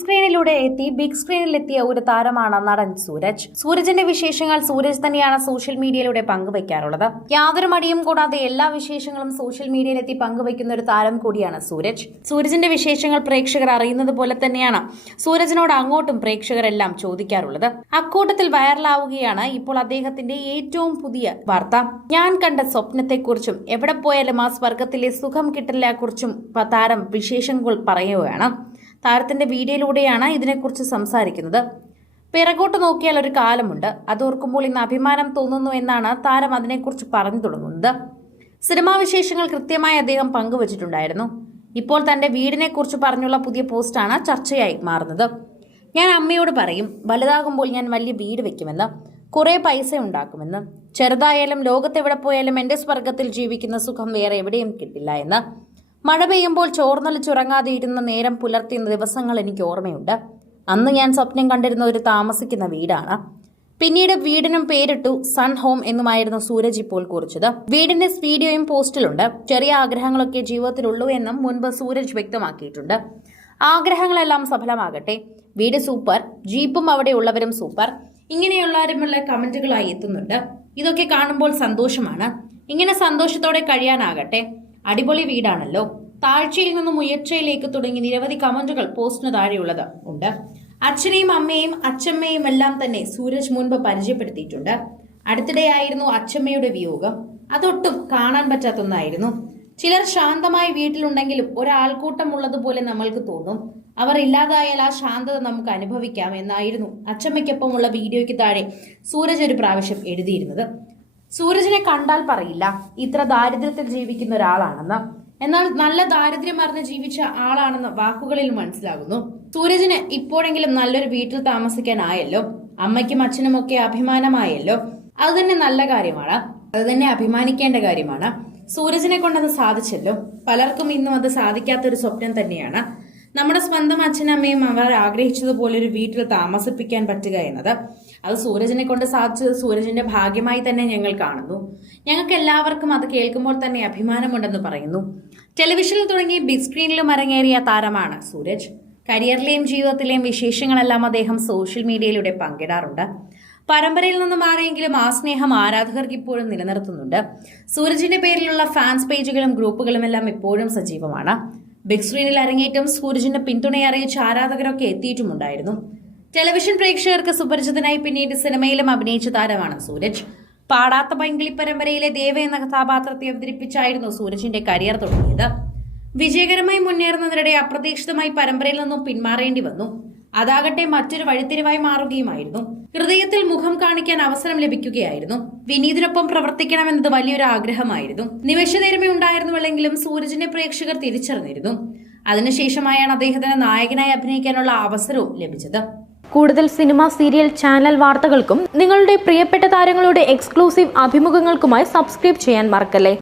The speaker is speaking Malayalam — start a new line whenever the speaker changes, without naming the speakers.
സ്ക്രീനിലൂടെ എത്തി ബിഗ് സ്ക്രീനിലെത്തിയ ഒരു താരമാണ് നടൻ സൂരജ്. സൂരജിന്റെ വിശേഷങ്ങൾ സൂരജ് തന്നെയാണ് സോഷ്യൽ മീഡിയയിലൂടെ പങ്കുവയ്ക്കാറുള്ളത് യാതൊരു മടിയും കൂടാതെ എല്ലാ വിശേഷങ്ങളും സോഷ്യൽ മീഡിയയിലെത്തി പങ്കുവയ്ക്കുന്ന ഒരു താരം കൂടിയാണ് സൂരജ്. സൂരജിന്റെ വിശേഷങ്ങൾ പ്രേക്ഷകർ അറിയുന്നത് പോലെ തന്നെയാണ് സൂരജിനോട് അങ്ങോട്ടും പ്രേക്ഷകരെല്ലാം ചോദിക്കാറുള്ളത്. അക്കൂട്ടത്തിൽ വൈറലാവുകയാണ് ഇപ്പോൾ അദ്ദേഹത്തിന്റെ ഏറ്റവും പുതിയ വാർത്ത. ഞാൻ കണ്ട സ്വപ്നത്തെക്കുറിച്ചും എവിടെ പോയാലും ആ സ്വർഗത്തിലെ സുഖം കിട്ടലിനെക്കുറിച്ചും താരം വിശേഷങ്ങൾ പറയുകയാണ്. താരത്തിന്റെ വീഡിയോയിലൂടെയാണ് ഇതിനെക്കുറിച്ച് സംസാരിക്കുന്നത്. പിറകോട്ട് നോക്കിയാൽ ഒരു കാലമുണ്ട്. അതോർക്കുമ്പോൾ ഇന്ന് അഭിമാനം തോന്നുന്നു എന്നാണ് താരം അതിനെക്കുറിച്ച് പറഞ്ഞു തുടങ്ങുന്നത്. സിനിമാ വിശേഷങ്ങൾ കൃത്യമായി അദ്ദേഹം പങ്കുവച്ചിട്ടുണ്ടായിരുന്നു. ഇപ്പോൾ തന്റെ വീടിനെക്കുറിച്ച് പറഞ്ഞുള്ള പുതിയ പോസ്റ്റാണ് ചർച്ചയായി മാറുന്നത്. ഞാൻ അമ്മയോട് പറയും വലുതാകുമ്പോൾ ഞാൻ വലിയ വീട് വെക്കുമെന്ന്. കുറേ പൈസ ഉണ്ടാക്കുമെന്ന്. ചെറുതായാലും ലോകത്തെവിടെ പോയാലും എന്റെ സ്വർഗത്തിൽ ജീവിക്കുന്ന സുഖം വേറെ എവിടെയും കിട്ടില്ല എന്ന്. മഴ പെയ്യുമ്പോൾ ചോർന്നൊലിച്ചുറങ്ങാതെ ഇരുന്ന നേരം പുലർത്തിയ ദിവസങ്ങൾ എനിക്ക് ഓർമ്മയുണ്ട്. അന്ന് ഞാൻ സ്വപ്നം കണ്ടിരുന്ന ഒരു താമസിക്കുന്ന വീടാണ്. പിന്നീട് വീടിനും പേരിട്ടു സൺ ഹോം എന്നുമായിരുന്നു സൂരജ് ഇപ്പോൾ കുറിച്ചത്. വീടിന്റെ വീഡിയോയും പോസ്റ്റിലുണ്ട്. ചെറിയ ആഗ്രഹങ്ങളൊക്കെ ജീവിതത്തിലുള്ളൂ എന്നും മുൻപ് സൂരജ് വ്യക്തമാക്കിയിട്ടുണ്ട്. ആഗ്രഹങ്ങളെല്ലാം സഫലമാകട്ടെ. വീട് സൂപ്പർ ജീപ്പും അവിടെ ഉള്ളവരും സൂപ്പർ. ഇങ്ങനെയുള്ളവരുമുള്ള കമന്റുകളായി എത്തുന്നുണ്ട്. ഇതൊക്കെ കാണുമ്പോൾ സന്തോഷമാണ്. ഇങ്ങനെ സന്തോഷത്തോടെ കഴിയാനാകട്ടെ. അടിപൊളി വീടാണല്ലോ. താഴ്ചയിൽ നിന്നും ഉയർച്ചയിലേക്ക് തുടങ്ങി നിരവധി കമന്റുകൾ പോസ്റ്റിന് താഴെയുള്ളത് ഉണ്ട്. അച്ഛനെയും അമ്മയെയും അച്ഛമ്മയും എല്ലാം തന്നെ സൂരജ് മുൻപ് പരിചയപ്പെടുത്തിയിട്ടുണ്ട്. അടുത്തിടെയായിരുന്നു അച്ഛമ്മയുടെ വിയോഗം. അതൊട്ടും കാണാൻ പറ്റാത്തൊന്നായിരുന്നു. ചിലർ ശാന്തമായി വീട്ടിലുണ്ടെങ്കിലും ഒരാൾക്കൂട്ടം ഉള്ളതുപോലെ നമ്മൾക്ക് തോന്നും. അവർ ഇല്ലാതായാൽ ആ ശാന്തത നമുക്ക് അനുഭവിക്കാം എന്നായിരുന്നു അച്ചമ്മയ്ക്കൊപ്പമുള്ള വീഡിയോയ്ക്ക് താഴെ സൂരജ് ഒരു പ്രാവശ്യം എഴുതിയിരുന്നത്. സൂരജിനെ കണ്ടാൽ പറയില്ല. ഇത്ര ദാരിദ്ര്യത്തിൽ ജീവിക്കുന്ന ഒരാളാണെന്ന്. എന്നാൽ നല്ല ദാരിദ്ര്യം അറിഞ്ഞ് ജീവിച്ച ആളാണെന്ന് വാക്കുകളിൽ മനസ്സിലാകുന്നു. സൂരജിന് ഇപ്പോഴെങ്കിലും നല്ലൊരു വീട്ടിൽ താമസിക്കാനായല്ലോ. അമ്മയ്ക്കും അച്ഛനും ഒക്കെ അഭിമാനമായല്ലോ. അത് തന്നെ നല്ല കാര്യമാണ്. അത് തന്നെ അഭിമാനിക്കേണ്ട കാര്യമാണ്. സൂരജിനെ കൊണ്ടത് സാധിച്ചല്ലോ. പലർക്കും ഇന്നും അത് സാധിക്കാത്തൊരു സ്വപ്നം തന്നെയാണ്. നമ്മുടെ സ്വന്തം അച്ഛനമ്മയും അവർ ആഗ്രഹിച്ചതുപോലെ ഒരു വീട്ടിൽ താമസിപ്പിക്കാൻ പറ്റുക എന്നത്. അത് സൂരജിനെ കൊണ്ട് സാധിച്ചത് സൂരജിന്റെ ഭാഗ്യമായി തന്നെ ഞങ്ങൾ കാണുന്നു. ഞങ്ങൾക്ക് എല്ലാവർക്കും അത് കേൾക്കുമ്പോൾ തന്നെ അഭിമാനമുണ്ടെന്ന് പറയുന്നു. ടെലിവിഷനിൽ തുടങ്ങി ബിഗ് സ്ക്രീനിലും അരങ്ങേറിയ താരമാണ് സൂരജ്. കരിയറിലെയും ജീവിതത്തിലെയും വിശേഷങ്ങളെല്ലാം അദ്ദേഹം സോഷ്യൽ മീഡിയയിലൂടെ പങ്കിടാറുണ്ട്. പരമ്പരയിൽ നിന്ന് മാറിയെങ്കിലും ആ സ്നേഹം ആരാധകർക്ക് ഇപ്പോഴും നിലനിർത്തുന്നുണ്ട്. സൂരജിന്റെ പേരിലുള്ള ഫാൻസ് പേജുകളും ഗ്രൂപ്പുകളും എല്ലാം ഇപ്പോഴും സജീവമാണ്. ബിഗ് സ്ക്രീനിൽ അരങ്ങേറ്റം സൂരജിന്റെ പിന്തുണയെ അറിയിച്ച ആരാധകരൊക്കെ എത്തിയിട്ടുമുണ്ടായിരുന്നു. ടെലിവിഷൻ പ്രേക്ഷകർക്ക് സുപരിചിതനായി പിന്നീട് സിനിമയിലും അഭിനയിച്ച താരമാണ് സൂരജ്. പാടാത്ത പൈങ്കിളി പരമ്പരയിലെ ദേവ എന്ന കഥാപാത്രത്തെ അവതരിപ്പിച്ചായിരുന്നു സൂരജിന്റെ കരിയർ തുടങ്ങിയത്. വിജയകരമായി മുന്നേറുന്നതിനിടെ അപ്രതീക്ഷിതമായി പരമ്പരയിൽ നിന്നും പിന്മാറേണ്ടി വന്നു. അതാകട്ടെ മറ്റൊരു വഴിത്തിരിവായി മാറുകയുമായിരുന്നു. ഹൃദയത്തിൽ മുഖം കാണിക്കാൻ അവസരം ലഭിക്കുകയായിരുന്നു. വിനീതിനൊപ്പം പ്രവർത്തിക്കണമെന്നത് വലിയൊരു ആഗ്രഹമായിരുന്നു. നിമിഷനേരമേ ഉണ്ടായിരുന്നുവെങ്കിലും സൂരജിനെ പ്രേക്ഷകർ തിരിച്ചറിഞ്ഞിരുന്നു. അതിനുശേഷമായാണ് അദ്ദേഹത്തിന് നായകനായി അഭിനയിക്കാനുള്ള അവസരവും ലഭിച്ചത്.
കൂടുതൽ സിനിമ സീരിയൽ ചാനൽ വാർത്തകൾക്കും നിങ്ങളുടെ പ്രിയപ്പെട്ട താരങ്ങളുടെ എക്സ്ക്ലൂസീവ് അഭിമുഖങ്ങൾക്കുമായി സബ്സ്ക്രൈബ് ചെയ്യാൻ മറക്കല്ലേ?